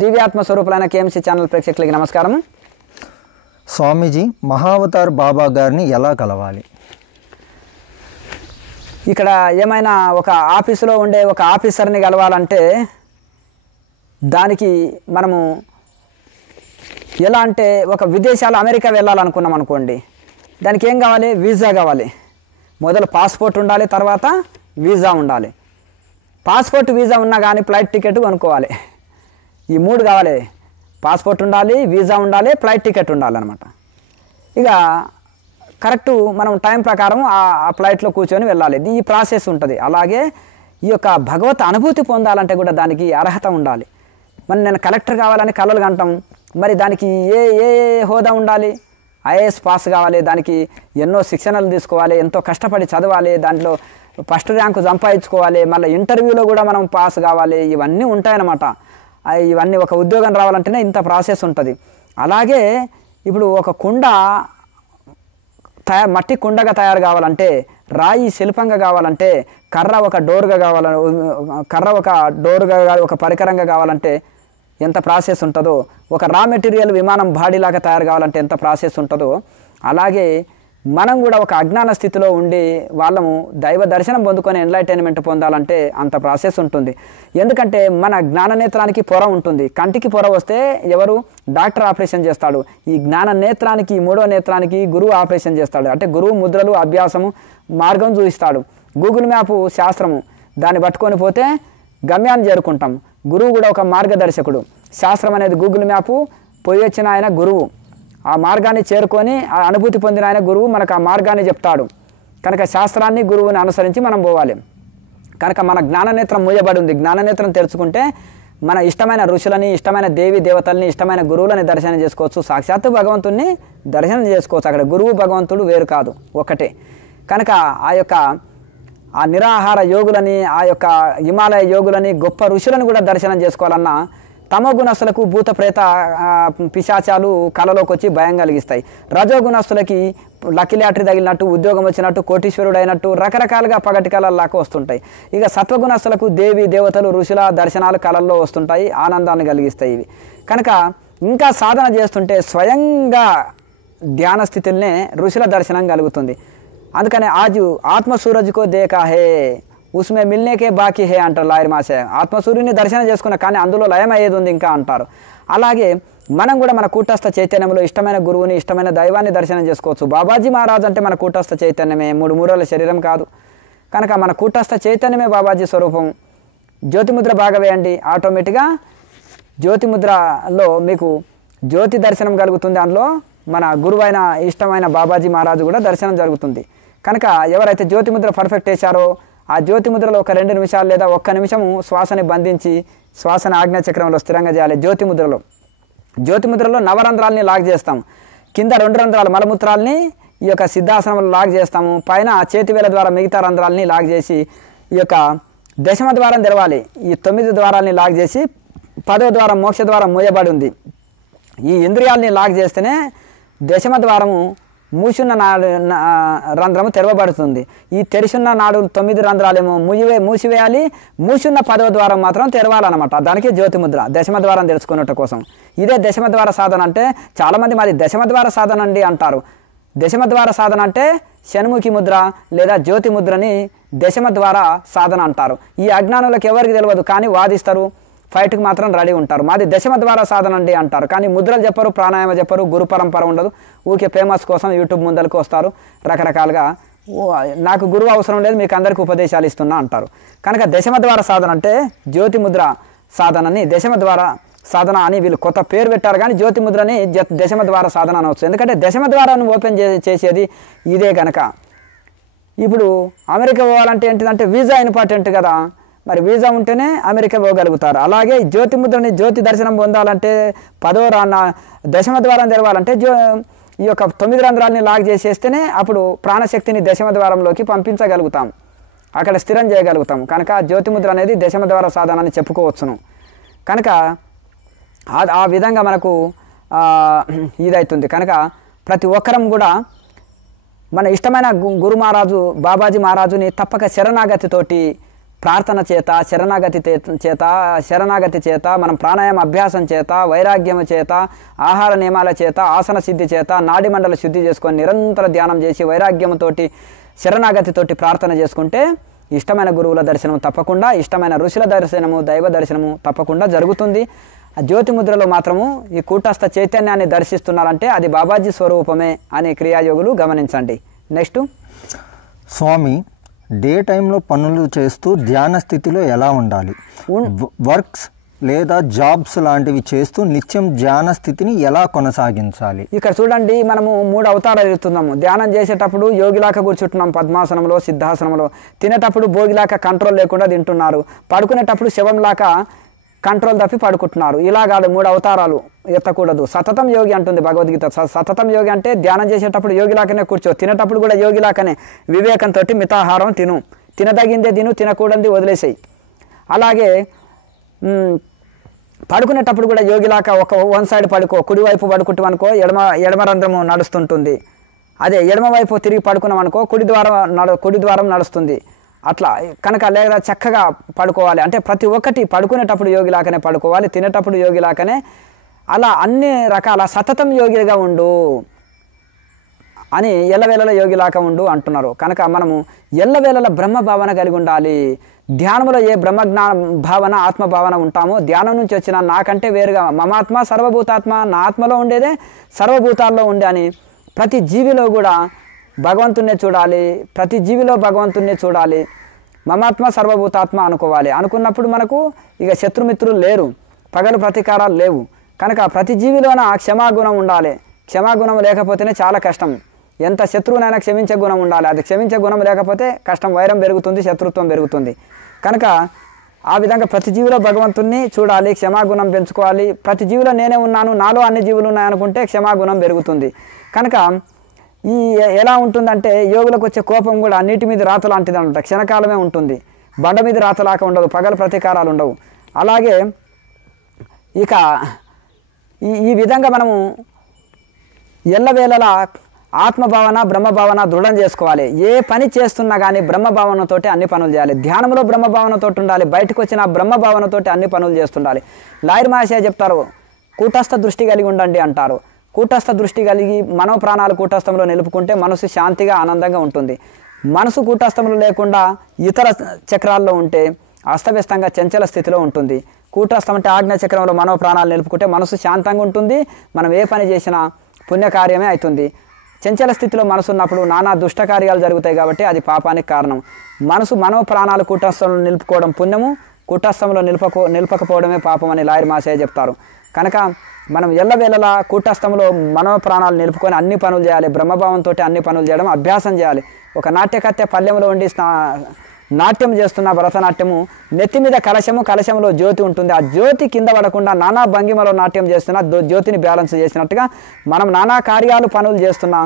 దివ్యాత్మ స్వరూపులైన KMC channel ప్రేక్షకులకి నమస్కారం. స్వామీజీ మహావతార్ బాబా గారిని ఎలా కలవాలి? ఇక్కడ ఏమైనా ఒక ఆఫీసులో ఉండే ఒక ఆఫీసర్ని కలవాలంటే దానికి మనము ఎలా అంటే ఒక విదేశాలు అమెరికా వెళ్ళాలనుకున్నాం అనుకోండి, దానికి ఏం కావాలి? వీసా కావాలి. మొదలు పాస్పోర్ట్ ఉండాలి, తర్వాత వీసా ఉండాలి. పాస్పోర్ట్ వీసా ఉన్నా కానీ ఫ్లైట్ టికెట్ కొనుక్కోవాలి. ఈ మూడు కావాలి. పాస్పోర్ట్ ఉండాలి, వీసా ఉండాలి, ఫ్లైట్ టికెట్ ఉండాలన్నమాట. ఇక కరెక్టు మనం టైం ప్రకారం ఆ ఫ్లైట్లో కూర్చొని వెళ్ళాలి. ఈ ప్రాసెస్ ఉంటుంది. అలాగే ఈ యొక్క భగవత్ అనుభూతి పొందాలంటే కూడా దానికి అర్హత ఉండాలి. మరి నేను కలెక్టర్ కావాలని కలలు కంటాం, మరి దానికి ఏ ఏ హోదా ఉండాలి? ఐఏఎస్ పాస్ కావాలి, దానికి ఎన్నో శిక్షణలు తీసుకోవాలి, ఎంతో కష్టపడి చదవాలి, దాంట్లో ఫస్ట్ ర్యాంకు సంపాదించుకోవాలి, మళ్ళీ ఇంటర్వ్యూలో కూడా మనం పాస్ కావాలి. ఇవన్నీ ఉంటాయన్నమాట. ఇవన్నీ ఒక ఉద్యోగం రావాలంటేనే ఇంత ప్రాసెస్ ఉంటుంది. అలాగే ఇప్పుడు ఒక కుండ మట్టి కుండగా తయారు కావాలంటే, రాయి శిల్పంగా కావాలంటే, కర్ర ఒక డోర్గా ఒక పరికరంగా కావాలంటే ఎంత ప్రాసెస్ ఉంటుందో, ఒక రా మెటీరియల్ విమానం బాడీలాగా తయారు కావాలంటే ఎంత ప్రాసెస్ ఉంటుందో, అలాగే మనం కూడా ఒక అజ్ఞాన స్థితిలో ఉండి వాళ్ళము దైవ దర్శనం పొందుకొని ఎన్లైటైన్మెంట్ పొందాలంటే అంత ప్రాసెస్ ఉంటుంది. ఎందుకంటే మన జ్ఞాననేత్రానికి పొర ఉంటుంది. కంటికి పొర వస్తే ఎవరు? డాక్టర్ ఆపరేషన్ చేస్తాడు. ఈ జ్ఞాననేత్రానికి, మూడో నేత్రానికి గురువు ఆపరేషన్ చేస్తాడు. అంటే గురువు ముద్రలు, అభ్యాసము, మార్గం చూపిస్తాడు. గూగుల్ మ్యాప్ శాస్త్రము, దాన్ని పట్టుకొని పోతే గమ్యాన్ని చేరుకుంటాం. గురువు కూడా ఒక మార్గదర్శకుడు. శాస్త్రం అనేది గూగుల్ మ్యాపు, పోయి వచ్చిన ఆయన గురువు. ఆ మార్గాన్ని చేరుకొని ఆ అనుభూతి పొందిన ఆయన గురువు మనకు ఆ మార్గాన్ని చెప్తాడు. కనుక శాస్త్రాన్ని, గురువుని అనుసరించి మనం పోవాలి. కనుక మన జ్ఞాననేత్రం మూయబడి ఉంది. జ్ఞాననేత్రం తెరుచుకుంటే మన ఇష్టమైన ఋషులని, ఇష్టమైన దేవి దేవతల్ని, ఇష్టమైన గురువులని దర్శనం చేసుకోవచ్చు. సాక్షాత్తు భగవంతుడిని దర్శనం చేసుకోవచ్చు. అక్కడ గురువు భగవంతుడు వేరు కాదు, ఒకటే. కనుక ఆ నిరాహార యోగులని, ఆ యొక్క హిమాలయ యోగులని, గొప్ప ఋషులను కూడా దర్శనం చేసుకోవాలన్నా తమోగుణస్తులకు భూత ప్రేత పిశాచాలు కళలోకి వచ్చి భయం కలిగిస్తాయి. రజోగుణస్తులకి లక్కీ లాటరీ తగిలినట్టు, ఉద్యోగం వచ్చినట్టు, కోటీశ్వరుడు అయినట్టు రకరకాలుగా పగటి కళల్లాగా వస్తుంటాయి. ఇక సత్వగుణస్తులకు దేవి దేవతలు, ఋషుల దర్శనాలు కళల్లో వస్తుంటాయి, ఆనందాన్ని కలిగిస్తాయి ఇవి. కనుక ఇంకా సాధన చేస్తుంటే స్వయంగా ధ్యాన స్థితిలోనే ఋషుల దర్శనం కలుగుతుంది. అందుకనే ఆజు ఆత్మ సూరజ్కో దేకా హే ఉస్మే మిల్నేకే బాకీ హే అంటారు లాయర్ మాసే. ఆత్మసూర్యుని దర్శనం చేసుకున్నా కానీ అందులో లయం అయ్యేది ఉంది ఇంకా అంటారు. అలాగే మనం కూడా మన కూటస్థ చైతన్యంలో ఇష్టమైన గురువుని, ఇష్టమైన దైవాన్ని దర్శనం చేసుకోవచ్చు. బాబాజీ మహారాజ్ అంటే మన కూటస్థ చైతన్యమే, మూడు మూరల శరీరం కాదు. కనుక మన కూటస్థ చైతన్యమే బాబాజీ స్వరూపం. జ్యోతిముద్ర బాగా వేయండి, ఆటోమేటిక్గా జ్యోతిముద్రలో మీకు జ్యోతి దర్శనం కలుగుతుంది. అందులో మన గురువైన ఇష్టమైన బాబాజీ మహారాజు కూడా దర్శనం జరుగుతుంది. కనుక ఎవరైతే జ్యోతిముద్ర పర్ఫెక్ట్ వేశారో ఆ జ్యోతిముద్రలో ఒక 2 నిమిషాలు లేదా 1 నిమిషము శ్వాసని బంధించి శ్వాసని ఆజ్ఞాచక్రంలో స్థిరంగా చేయాలి. జ్యోతిముద్రలో నవరంధ్రాలని లాగ్ చేస్తాం. కింద 2 రంధ్రాలు మలమూత్రాలని ఈ యొక్క సిద్ధాసనంలో లాగ్ చేస్తాము. పైన చేతివేల ద్వారా మిగతా రంధ్రాలని లాగ్ చేసి ఈ యొక్క దశమ ద్వారం తెరవాలి. ఈ 9 ద్వారాలని లాగ్ చేసి 10వ ద్వారం మోక్ష ద్వారం మూయబడి ఉంది. ఈ ఇంద్రియాలని లాగ్ చేస్తేనే దశమ ద్వారము మూసున్న రంధ్రము తెరవబడుతుంది. ఈ తెరిచున్న 9 రంధ్రాలేమో మూసివేయాలి. మూసున్న 10వ ద్వారం మాత్రం తెరవాలన్నమాట. దానికి జ్యోతిముద్ర, దశమ ద్వారం తెలుసుకున్నట్టు కోసం. ఇదే దశమ ద్వార సాధన అంటే చాలామంది మాది దశమ ద్వార సాధన అండి అంటారు. దశమ ద్వార సాధన అంటే షణ్ముఖి ముద్ర లేదా జ్యోతి ముద్రని దశమ ద్వార సాధన అంటారు. ఈ అజ్ఞానులకు ఎవరికి తెలియదు కానీ వాదిస్తారు, ఫైట్కి మాత్రం రెడీ ఉంటారు. మాది దశమ ద్వార సాధన అండి అంటారు. కానీ ముద్రలు చెప్పరు, ప్రాణాయామ చెప్పరు, గురు పరంపర ఉండదు. ఊరికే ఫేమస్ కోసం యూట్యూబ్ ముందరికి వస్తారు. రకరకాలుగా నాకు గురువు అవసరం లేదు, మీకు అందరికీ ఉపదేశాలు ఇస్తున్నా అంటారు. కనుక దశమ ద్వార సాధన అంటే జ్యోతిముద్ర సాధనని దశమ ద్వార సాధన అని వీళ్ళు కొత్త పేరు పెట్టారు. కానీ జ్యోతిముద్రని దశమ ద్వార సాధన అనవచ్చు. ఎందుకంటే దశమ ద్వారాన్ని ఓపెన్ చేసేది ఇదే. కనుక ఇప్పుడు అమెరికా పోవాలంటే ఏంటిదంటే వీసా ఇంపార్టెంట్ కదా. మరి వీసా ఉంటేనే అమెరికా పోగలుగుతారు. అలాగే జ్యోతిముద్రని జ్యోతి దర్శనం పొందాలంటే 10వ దశమ ద్వారం తెరవాలంటే ఈ యొక్క 9 రంధ్రాలని లాగ్ చేసేస్తేనే అప్పుడు ప్రాణశక్తిని దశమ ద్వారంలోకి పంపించగలుగుతాం, అక్కడ స్థిరం చేయగలుగుతాం. కనుక జ్యోతిముద్ర అనేది దశమ ద్వార సాధన అని చెప్పుకోవచ్చును. కనుక ఆ విధంగా మనకు ఇదవుతుంది. కనుక ప్రతి ఒక్కరం కూడా మన ఇష్టమైన గురు మహారాజు బాబాజీ మహారాజుని తప్పక శరణాగతితోటి ప్రార్థన చేత శరణాగతి చేత మనం ప్రాణాయామ అభ్యాసం చేత వైరాగ్యం చేత ఆహార నియమాల చేత ఆసన సిద్ధి చేత నాడి మండల శుద్ధి చేసుకొని నిరంతర ధ్యానం చేసి వైరాగ్యంతోటి శరణాగతితోటి ప్రార్థన చేసుకుంటే ఇష్టమైన గురువుల దర్శనం తప్పకుండా, ఇష్టమైన ఋషుల దర్శనము, దైవ దర్శనము తప్పకుండా జరుగుతుంది. ఆ జ్యోతిముద్రలో మాత్రము ఈ కూటస్థ చైతన్యాన్ని దర్శిస్తున్నారంటే అది బాబాజీ స్వరూపమే అని క్రియాయోగులు గమనించండి. నెక్స్ట్, స్వామి డే టైంలో పనులు చేస్తూ ధ్యాన స్థితిలో ఎలా ఉండాలి? వర్క్స్ లేదా జాబ్స్ లాంటివి చేస్తూ నిత్యం ధ్యాన స్థితిని ఎలా కొనసాగించాలి? ఇక్కడ చూడండి, మనము 3 అవతారాలు ఎత్తున్నాము. ధ్యానం చేసేటప్పుడు యోగిలాక కూర్చుంటున్నాం పద్మాసనంలో, సిద్ధాసనంలో. తినేటప్పుడు భోగిలాక కంట్రోల్ లేకుండా తింటున్నారు. పడుకునేటప్పుడు శవంలాక కంట్రోల్ తప్పి పడుకుంటున్నారు. ఇలా కాదు, 3 అవతారాలు ఎత్తకూడదు. సతతం యోగి అంటుంది భగవద్గీత. సతతం యోగి అంటే ధ్యానం చేసేటప్పుడు యోగిలాకనే కూర్చో, తినేటప్పుడు కూడా యోగిలాకనే వివేకంతో మితాహారం తిను, తినదగిందే తిను, తినకూడదు వదిలేసేయి. అలాగే పడుకునేటప్పుడు కూడా యోగిలాక వన్ సైడ్ పడుకో, కుడివైపు పడుకుంటాం అనుకో ఎడమ రంధ్రము నడుస్తుంటుంది. అదే ఎడమవైపు తిరిగి పడుకున్నాం అనుకో కుడి ద్వారం నడుస్తుంది. అట్లా కనుక లేదా చక్కగా పడుకోవాలి. అంటే ప్రతి ఒక్కటి పడుకునేటప్పుడు యోగిలాకనే పడుకోవాలి, తినేటప్పుడు యోగిలాకనే, అలా అన్ని రకాల సతతం యోగిగా ఉండు అని ఎల్లవేళల యోగిలాక ఉండు అంటున్నారు. కనుక మనము ఎల్లవేళల బ్రహ్మ భావన కలిగి ఉండాలి. ధ్యానంలో ఏ బ్రహ్మజ్ఞాన భావన ఆత్మభావన ఉంటామో ధ్యానం నుంచి వచ్చిన నాకంటే వేరుగా మమాత్మ సర్వభూతాత్మ, నా ఆత్మలో ఉండేదే సర్వభూతాల్లో ఉండే అని ప్రతి జీవిలో కూడా భగవంతుణ్ణి చూడాలి, ప్రతి జీవిలో భగవంతుణ్ణి చూడాలి. మమాత్మ సర్వభూతాత్మ అనుకోవాలి. అనుకున్నప్పుడు మనకు ఇక శత్రుమిత్రులు లేరు, పగలు ప్రతీకారాలు లేవు. కనుక ప్రతి జీవిలోన క్షమాగుణం ఉండాలి. క్షమాగుణం లేకపోతేనే చాలా కష్టం. ఎంత శత్రువునైనా క్షమించే గుణం ఉండాలి. అది క్షమించే గుణం లేకపోతే కష్టం, వైరం పెరుగుతుంది, శత్రుత్వం పెరుగుతుంది. కనుక ఆ విధంగా ప్రతి జీవిలో భగవంతుణ్ణి చూడాలి, క్షమాగుణం పెంచుకోవాలి. ప్రతి జీవిలో నేనే ఉన్నాను, నాలో అన్ని జీవులు ఉన్నాయనుకుంటే క్షమాగుణం పెరుగుతుంది. కనుక ఈ ఎలా ఉంటుందంటే యోగులకు వచ్చే కోపం కూడా నీటి మీద రాత లాంటిది అనమాట. క్షణకాలమే ఉంటుంది, బండ మీద రాతలాక ఉండదు, పగల ప్రతీకారాలు ఉండవు. అలాగే ఇక ఈ విధంగా మనము ఎల్లవేళలా ఆత్మభావన బ్రహ్మభావన దృఢం చేసుకోవాలి. ఏ పని చేస్తున్నా కానీ బ్రహ్మభావనతోటి అన్ని పనులు చేయాలి. ధ్యానంలో బ్రహ్మభావనతోటి ఉండాలి, బయటకు వచ్చిన బ్రహ్మభావనతోటి అన్ని పనులు చేస్తుండాలి. లాయర్ మహర్షి చెప్తారు, కూటస్థ దృష్టి కలిగి ఉండండి అంటారు. కూటస్థ దృష్టి కలిగి మనోప్రాణాలు కూటస్థంలో నిలుపుకుంటే మనసు శాంతిగా ఆనందంగా ఉంటుంది. మనసు కూటస్థంలో లేకుండా ఇతర చక్రాల్లో ఉంటే అస్తవ్యస్తంగా చంచల స్థితిలో ఉంటుంది. కూటస్థం అంటే ఆజ్ఞ చక్రంలో మనోప్రాణాలు నిలుపుకుంటే మనసు శాంతంగా ఉంటుంది, మనం ఏ పని చేసినా పుణ్యకార్యమే అవుతుంది. చంచల స్థితిలో మనసు ఉన్నప్పుడు నానా దుష్టకార్యాలు జరుగుతాయి కాబట్టి అది పాపానికి కారణం. మనోప్రాణాలు కూటస్థంలో నిలుపుకోవడం పుణ్యము, కూటస్థంలో నిలపకపోవడమే పాపం అని లాయర్ మహర్షి చెప్తారు. కనుక మనం ఎల్లవేళలా కూటస్థంలో మనోప్రాణాలు నిలుపుకొని అన్ని పనులు చేయాలి. బ్రహ్మభావంతో అన్ని పనులు చేయడం అభ్యాసం చేయాలి. ఒక నాట్యకత్తె పల్లెంలో ఉండి నాట్యం చేస్తున్న భరతనాట్యము, నెత్తి మీద కలశంలో జ్యోతి ఉంటుంది. ఆ జ్యోతి కింద పడకుండా నానా భంగిమలో నాట్యం చేస్తున్న జ్యోతిని బ్యాలెన్స్ చేసినట్టుగా మనం నానా కార్యాలు పనులు చేస్తున్నా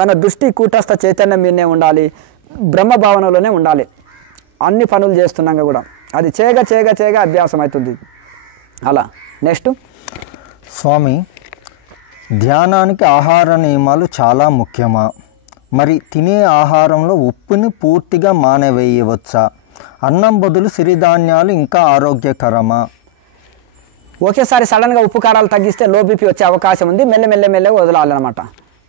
మన దృష్టి కూటస్థ చైతన్యం మీదనే ఉండాలి, బ్రహ్మభావనలోనే ఉండాలి. అన్ని పనులు చేస్తున్నాక కూడా అది చేయగా అభ్యాసం అవుతుంది. అలా నెక్స్ట్, స్వామి ధ్యానానికి ఆహార నియమాలు చాలా ముఖ్యమా? మరి తినే ఆహారంలో ఉప్పుని పూర్తిగా మానేవేయవచ్చా? అన్నం బదులు సిరిధాన్యాలు ఇంకా ఆరోగ్యకరమా? ఒకేసారి సడన్గా ఉప్పు కారాలు తగ్గిస్తే లో బీపీ వచ్చే అవకాశం ఉంది. మెల్లమెల్లగా వదలాలన్నమాట.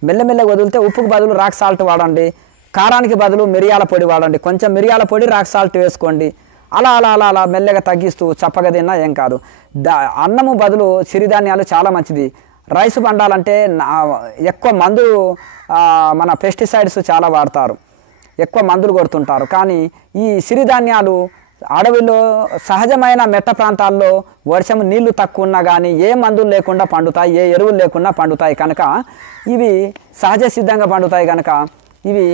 మెల్లమెల్లగా వదిలితే ఉప్పుకు బదులు రాక్ సాల్ట్ వాడండి, కారానికి బదులు మిరియాల పొడి వాడండి, కొంచెం మిరియాల పొడి రాక్ సాల్ట్ వేసుకోండి. అలా అలా అలా అలా మెల్లగా తగ్గిస్తూ చప్పగా తిన్నా ఏం కాదు. అన్నము బదులు సిరిధాన్యాలు చాలా మంచిది. రైస్ పండాలంటే ఎక్కువ మందులు, మన పెస్టిసైడ్స్ చాలా వాడతారు, ఎక్కువ మందులు కొడుతుంటారు. కానీ ఈ సిరిధాన్యాలు అడవిలో సహజమైన మెట్ట ప్రాంతాల్లో వర్షం నీళ్లు తక్కువ ఉన్నా కానీ ఏ మందులు లేకుండా పండుతాయి, ఏ ఎరువులు లేకుండా పండుతాయి. కనుక ఇవి సహజ సిద్ధంగా పండుతాయి. కనుక ఇవి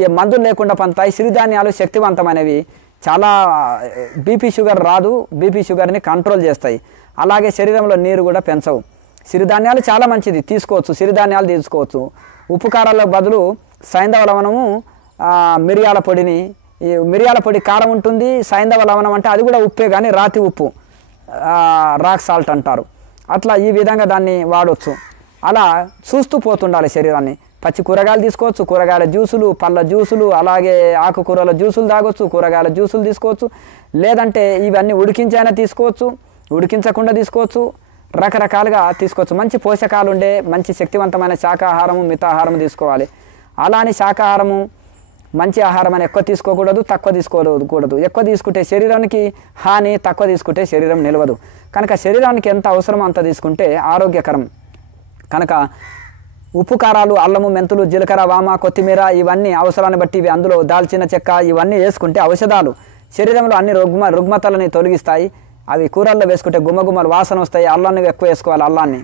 ఏ మందులు లేకుండా పండుతాయి. సిరిధాన్యాలు శక్తివంతమైనవి, చాలా బీపీ షుగర్ రాదు, బీపీ షుగర్ని కంట్రోల్ చేస్తాయి. అలాగే శరీరంలో నీరు కూడా పెంచవు. సిరిధాన్యాలు చాలా మంచిది, తీసుకోవచ్చు, సిరిధాన్యాలు తీసుకోవచ్చు. ఉప్పు కారాల బదులు సైంధవ లవణము, మిరియాల పొడిని, మిరియాల పొడి కారం ఉంటుంది, సైంధవ లవణం అంటే అది కూడా ఉప్పే కానీ రాతి ఉప్పు, రాక్ సాల్ట్ అంటారు. అట్లా ఈ విధంగా దాన్ని వాడవచ్చు. అలా చూస్తూ పోతుండాలి శరీరాన్ని. పచ్చి కూరగాయలు తీసుకోవచ్చు, కూరగాయల జ్యూసులు, పళ్ళ జ్యూసులు, అలాగే ఆకుకూరల జ్యూసులు తాగొచ్చు, కూరగాయల జ్యూసులు తీసుకోవచ్చు. లేదంటే ఇవన్నీ ఉడికించైనా తీసుకోవచ్చు, ఉడికించకుండా తీసుకోవచ్చు, రకరకాలుగా తీసుకోవచ్చు. మంచి పోషకాలు ఉండే మంచి శక్తివంతమైన శాకాహారము, మితాహారము తీసుకోవాలి. అలా అని శాకాహారము మంచి ఆహారం అని ఎక్కువ తీసుకోకూడదు, తక్కువ తీసుకోకూడదు. ఎక్కువ తీసుకుంటే శరీరానికి హాని, తక్కువ తీసుకుంటే శరీరం నిలవదు. కనుక శరీరానికి ఎంత అవసరమో అంత తీసుకుంటే ఆరోగ్యకరం. కనుక ఉప్పు, కారాలు, అల్లము, మెంతులు, జీలకర్ర, వామ, కొత్తిమీర ఇవన్నీ అవసరాన్ని బట్టి ఇవి అందులో దాల్చిన చెక్క ఇవన్నీ వేసుకుంటే ఔషధాలు శరీరంలో అన్ని రుగ్మతలని తొలగిస్తాయి. అవి కూరల్లో వేసుకుంటే గుమ్మగుమ్మలు వాసన వస్తాయి. అల్లాన్ని ఎక్కువ వేసుకోవాలి. అల్లాన్ని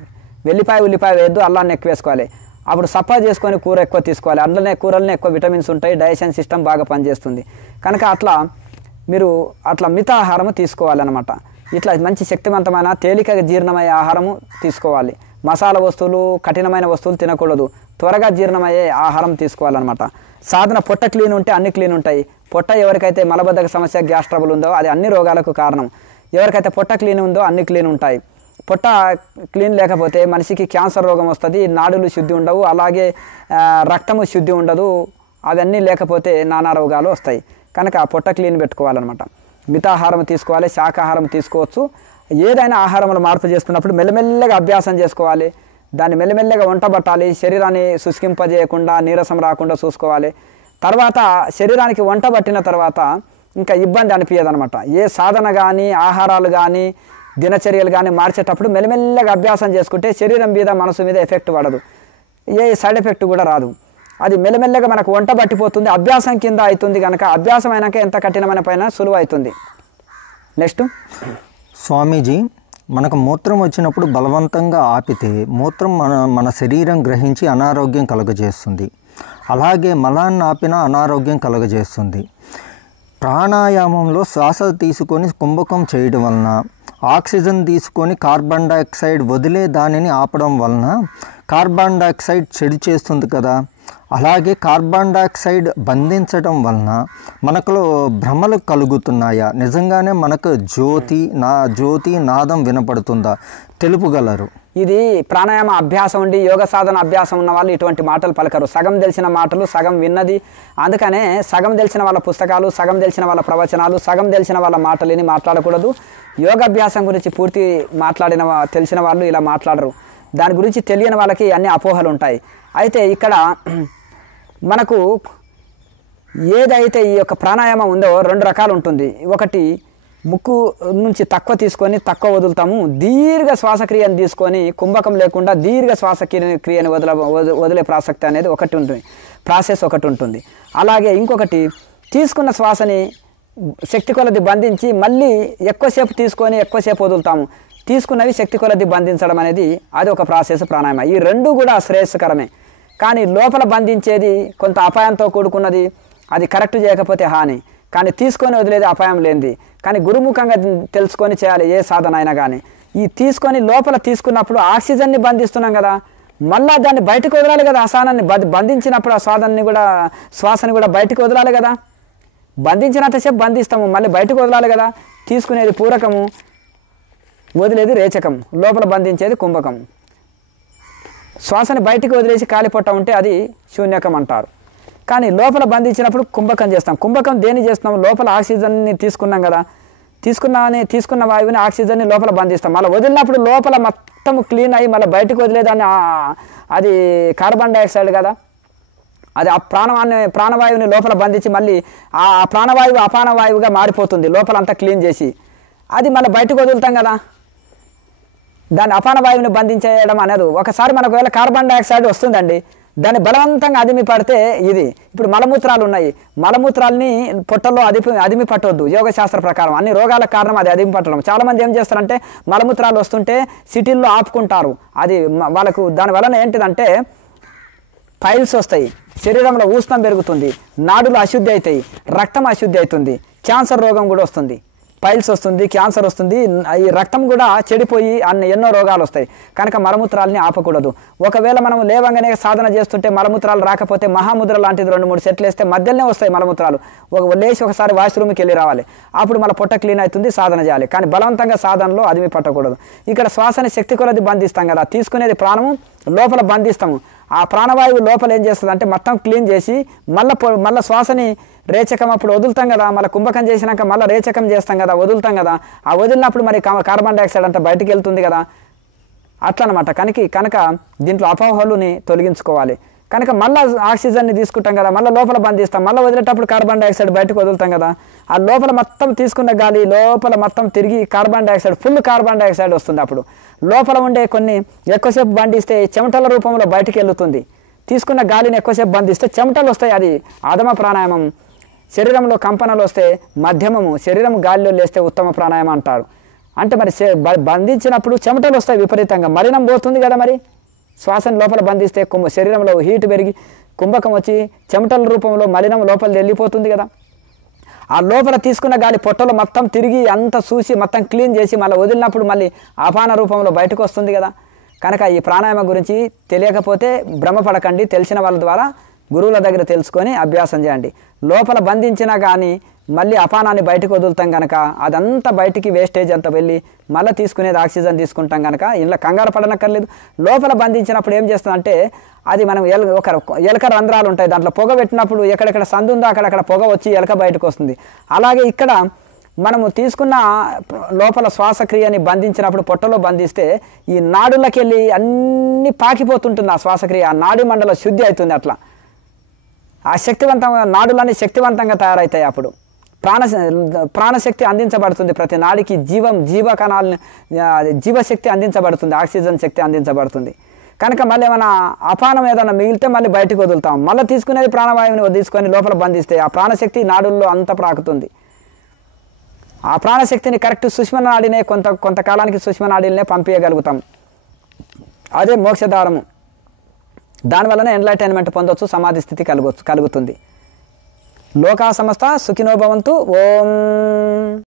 ఉల్లిపాయ వేయద్దు, అల్లాన్ని ఎక్కువ వేసుకోవాలి. అప్పుడు సఫా చేసుకొని కూర ఎక్కువ తీసుకోవాలి. అందులోనే కూరల్ని ఎక్కువ విటమిన్స్ ఉంటాయి, డైజెషన్ సిస్టమ్ బాగా పనిచేస్తుంది. కనుక మీరు మితాహారము తీసుకోవాలన్నమాట. ఇట్లా మంచి శక్తివంతమైన తేలికగా జీర్ణమయ్యే ఆహారము తీసుకోవాలి. మసాలా వస్తువులు, కఠినమైన వస్తువులు తినకూడదు. త్వరగా జీర్ణమయ్యే ఆహారం తీసుకోవాలన్నమాట. సాధన పొట్ట క్లీన్ ఉంటే అన్ని క్లీన్ ఉంటాయి. పొట్ట ఎవరికైతే మలబద్ధక సమస్య, గ్యాస్ ట్రబుల్ ఉందో అది అన్ని రోగాలకు కారణం. ఎవరికైతే పొట్ట క్లీన్ ఉందో అన్ని క్లీన్ ఉంటాయి. పొట్ట క్లీన్ లేకపోతే మనిషికి క్యాన్సర్ రోగం వస్తుంది, నాడులు శుద్ధి ఉండవు, అలాగే రక్తము శుద్ధి ఉండదు. అవన్నీ లేకపోతే నానా రోగాలు వస్తాయి. కనుక పొట్ట క్లీన్ పెట్టుకోవాలన్నమాట. మితాహారం తీసుకోవాలి, శాకాహారం తీసుకోవచ్చు. ఏదైనా ఆహారంలో మార్పు చేసుకున్నప్పుడు మెల్లమెల్లగా అభ్యాసం చేసుకోవాలి. దాన్ని మెల్లమెల్లగా వంటబట్టాలి. శరీరాన్ని శుష్కింపజేయకుండా, నీరసం రాకుండా చూసుకోవాలి. తర్వాత శరీరానికి వంట పట్టిన తర్వాత ఇంకా ఇబ్బంది అనిపించదనమాట. ఏ సాధన కానీ, ఆహారాలు కానీ, దినచర్యలు కానీ మార్చేటప్పుడు మెల్లమెల్లగా అభ్యాసం చేసుకుంటే శరీరం మీద, మనసు మీద ఎఫెక్ట్ పడదు, ఏ సైడ్ ఎఫెక్ట్ కూడా రాదు. అది మెల్లమెల్లగా మనకు వంట పట్టిపోతుంది, అభ్యాసం కింద అవుతుంది. కనుక అభ్యాసం అయినాక ఎంత కఠినమైన పైన సులువు అవుతుంది. నెక్స్ట్, స్వామీజీ, మనకు మూత్రం వచ్చినప్పుడు బలవంతంగా ఆపితే మూత్రం మన శరీరం గ్రహించి అనారోగ్యం కలుగజేస్తుంది. అలాగే మలాన్ని ఆపిన అనారోగ్యం కలుగజేస్తుంది. ప్రాణాయామంలో శ్వాస తీసుకొని కుంభకం చేయడం వలన, ఆక్సిజన్ తీసుకొని కార్బన్ డైఆక్సైడ్ వదిలే దానిని ఆపడం వలన కార్బన్ డైఆక్సైడ్ చెడు చేస్తుంది కదా. అలాగే కార్బన్ డైఆక్సైడ్ బంధించడం వలన మనకులో భ్రమలు కలుగుతున్నాయా? నిజంగానే మనకు జ్యోతి నాదం వినపడుతుందా? తెలుపగలరు? ఇది ప్రాణాయామ అభ్యాసం ఉండి యోగ సాధన అభ్యాసం ఉన్న వాళ్ళు ఇటువంటి మాటలు పలకరు. సగం తెలిసిన మాటలు, సగం విన్నది. అందుకనే సగం తెలిసిన వాళ్ళ పుస్తకాలు, సగం తెలిసిన వాళ్ళ ప్రవచనాలు, సగం తెలిసిన వాళ్ళ మాటలని మాట్లాడకూడదు. యోగాభ్యాసం గురించి పూర్తి తెలిసిన వాళ్ళు ఇలా మాట్లాడరు. దాని గురించి తెలియని వాళ్ళకి అన్ని అపోహలు ఉంటాయి. అయితే ఇక్కడ మనకు ఏదైతే ఈ యొక్క ప్రాణాయామం ఉందో రెండు రకాలు ఉంటుంది. ఒకటి ముక్కు నుంచి తక్కువ తీసుకొని తక్కువ వదులుతాము, దీర్ఘ శ్వాసక్రియను తీసుకొని కుంభకం లేకుండా దీర్ఘ శ్వాసక్రియని వదిలే ప్రాసక్తి అనేది ఒకటి ఉంటుంది, ప్రాసెస్ ఒకటి ఉంటుంది. అలాగే ఇంకొకటి తీసుకున్న శ్వాసని శక్తి కొలది బంధించి మళ్ళీ ఎక్కువసేపు తీసుకొని ఎక్కువసేపు వదులుతాము. తీసుకున్నవి శక్తి కొలది బంధించడం అనేది అది ఒక ప్రాసెస్ ప్రాణాయామ. ఈ రెండు కూడా శ్రేయస్కరమే. కానీ లోపల బంధించేది కొంత అపాయంతో కూడుకున్నది, అది కరెక్ట్ చేయకపోతే హాని. కానీ తీసుకొని వదిలేది అపాయం లేనిది. కానీ గురుముఖంగా తెలుసుకొని చేయాలి ఏ సాధన అయినా. కానీ ఈ తీసుకొని లోపల తీసుకున్నప్పుడు ఆక్సిజన్ని బంధిస్తున్నాం కదా, మళ్ళీ దాన్ని బయటకు వదలాలి కదా. ఆ సాధనాన్ని బంధించినప్పుడు ఆ సాధనని కూడా, శ్వాసని కూడా బయటకు వదలాలి కదా. బంధించినంతసేపు బంధిస్తాము, మళ్ళీ బయటకు వదలాలి కదా. తీసుకునేది పూరకము, వదిలేది రేచకం, లోపల బంధించేది కుంభకం. శ్వాసని బయటికి వదిలేసి కాలిపొట్ట ఉంటే అది శూన్యకం అంటారు. కానీ లోపల బంధించినప్పుడు కుంభకం చేస్తాం. కుంభకం దేని చేస్తున్నాం? లోపల ఆక్సిజన్ని తీసుకున్నాం కదా, తీసుకున్న వాయువుని ఆక్సిజన్ని లోపల బంధిస్తాం. మళ్ళీ వదిలినప్పుడు లోపల మొత్తం క్లీన్ అయ్యి మళ్ళీ బయటకు వదిలేదాన్ని అది కార్బన్ డైఆక్సైడ్ కదా. అది ఆ ప్రాణవాయువుని లోపల బంధించి మళ్ళీ ఆ ప్రాణవాయువు అపానవాయువుగా మారిపోతుంది లోపలంతా క్లీన్ చేసి. అది మళ్ళీ బయటకు వదులుతాం కదా, దాన్ని అపానవాయువుని బంధించేయడం అనేది. ఒకసారి మనకు వేళ కార్బన్ డైఆక్సైడ్ వస్తుందండి, దాన్ని బలవంతంగా అదిమి పడితే ఇది. ఇప్పుడు మలమూత్రాలు ఉన్నాయి, మలమూత్రాలని పొట్టల్లో అదిమి పట్టవద్దు. యోగశాస్త్ర ప్రకారం అన్ని రోగాలకు కారణం అది అదిమి పట్టడం. చాలామంది ఏం చేస్తారంటే మలమూత్రాలు వస్తుంటే సిటీల్లో ఆపుకుంటారు. అది వాళ్ళకు దాని వలన ఏంటిదంటే పైల్స్ వస్తాయి, శరీరంలో ఉష్ణం పెరుగుతుంది, నాడులు అశుద్ధి అవుతాయి, రక్తం అశుద్ధి అవుతుంది, క్యాన్సర్ రోగం కూడా వస్తుంది. పైల్స్ వస్తుంది, క్యాన్సర్ వస్తుంది, ఈ రక్తం కూడా చెడిపోయి ఎన్నో రోగాలు వస్తాయి. కనుక మలమూత్రాలని ఆపకూడదు. ఒకవేళ మనం లేవంగానే సాధన చేస్తుంటే మలమూత్రాలు రాకపోతే మహాముద్ర లాంటిది 2-3 సెట్లు వేస్తే మధ్యలోనే వస్తాయి మలమూత్రాలు. లేచి ఒకసారి వాష్రూమ్కి వెళ్ళి రావాలి, అప్పుడు మన పొట్ట క్లీన్ అవుతుంది, సాధన చేయాలి. కానీ బలవంతంగా సాధనలో అదిమి పట్టకూడదు. ఇక్కడ శ్వాసని శక్తి కొలది బంధిస్తాం కదా, తీసుకునేది ప్రాణము, లోపల బంధిస్తాము. ఆ ప్రాణవాయువు లోపల ఏం చేస్తుంది అంటే మొత్తం క్లీన్ చేసి మళ్ళీ శ్వాసని రేచకం అప్పుడు వదులుతాం కదా, మళ్ళీ కుంభకం చేసినాక మళ్ళీ రేచకం చేస్తాం కదా, వదులుతాం కదా, ఆ వదిలినప్పుడు మరి కార్బన్ డైఆక్సైడ్ అంతా బయటికి వెళ్తుంది కదా, అట్లా అనమాట. కనుక దీంట్లో అపోహలుని తొలగించుకోవాలి. కనుక మళ్ళీ ఆక్సిజన్ని తీసుకుంటాం కదా, మళ్ళీ లోపల బంధిస్తాం, మళ్ళీ వదిలేటప్పుడు కార్బన్ డైఆక్సైడ్ బయటకు వదులుతాం కదా, ఆ లోపల మొత్తం తీసుకున్న గాలి లోపల మొత్తం తిరిగి carbon dioxide full carbon dioxide వస్తుంది. అప్పుడు లోపల ఉండే కొన్ని ఎక్కువసేపు బంధిస్తే చెమటల రూపంలో బయటికి వెళ్తుంది. తీసుకున్న గాలిని ఎక్కువసేపు బంధిస్తే చెమటలు వస్తాయి, అది ఆదమ ప్రాణాయామం. శరీరంలో కంపనలు వస్తే మధ్యమము, శరీరం గాలిలో లేస్తే ఉత్తమ ప్రాణాయామం అంటారు. అంటే మరి బంధించినప్పుడు చెమటలు వస్తాయి విపరీతంగా, మలినం పోతుంది కదా, మరి శ్వాసను లోపల బంధిస్తే శరీరంలో హీట్ పెరిగి కుంభకం వచ్చి చెమటల రూపంలో మలినం లోపల వెళ్ళిపోతుంది కదా. ఆ లోపల తీసుకున్న గాలి పొట్టలో మొత్తం తిరిగి అంత చూసి మొత్తం క్లీన్ చేసి మళ్ళీ వదిలినప్పుడు మళ్ళీ ఆపాన రూపంలో బయటకు వస్తుంది కదా. కనుక ఈ ప్రాణాయామం గురించి తెలియకపోతే భ్రమపడకండి, తెలిసిన వాళ్ళ ద్వారా గురువుల దగ్గర తెలుసుకొని అభ్యాసం చేయండి. లోపల బంధించినా కానీ మళ్ళీ అపానాన్ని బయటకు వదులుతాం కనుక అదంతా బయటికి వేస్టేజ్ అంతా వెళ్ళి మళ్ళీ తీసుకునేది ఆక్సిజన్ తీసుకుంటాం కనుక ఇంట్లో కంగారు పడనక్కర్లేదు. లోపల బంధించినప్పుడు ఏం చేస్తుందంటే అది మనం ఎలక రంధ్రాలు ఉంటాయి, దాంట్లో పొగ పెట్టినప్పుడు ఎక్కడెక్కడ సందు ఉందో అక్కడక్కడ పొగ వచ్చి ఎలక బయటకు వస్తుంది. అలాగే ఇక్కడ మనము తీసుకున్న లోపల శ్వాసక్రియని బంధించినప్పుడు పొట్టలో బంధిస్తే ఈ నాడులకి వెళ్ళి అన్నీ పాకిపోతుంటుంది ఆ శ్వాసక్రియ, ఆ నాడి మండల శుద్ధి అవుతుంది. అట్లా ఆ శక్తివంతంగా నాడులన్నీ శక్తివంతంగా తయారవుతాయి. అప్పుడు ప్రాణశక్తి అందించబడుతుంది, ప్రతి నాడికి జీవకణాలని జీవశక్తి అందించబడుతుంది, ఆక్సిజన్ శక్తి అందించబడుతుంది. కనుక మళ్ళీ ఏమైనా అపానం ఏదైనా మిగిలితే మళ్ళీ బయటకు వదులుతాం, మళ్ళీ తీసుకునేది ప్రాణవాయువుని తీసుకొని లోపల బంధిస్తే ఆ ప్రాణశక్తి నాడుల్లో అంతా ప్రాకుతుంది. ఆ ప్రాణశక్తిని కరెక్ట్ సుష్మనాడినే కొంతకాలానికి సుష్మనాడినే పంపించగలుగుతాం. అదే మోక్షధారము. దానివల్లనే ఎన్లైటైన్మెంట్ పొందొచ్చు, సమాధి స్థితి కలుగుతుంది. లోకా సమస్త సుఖినో భవంతు. ఓం.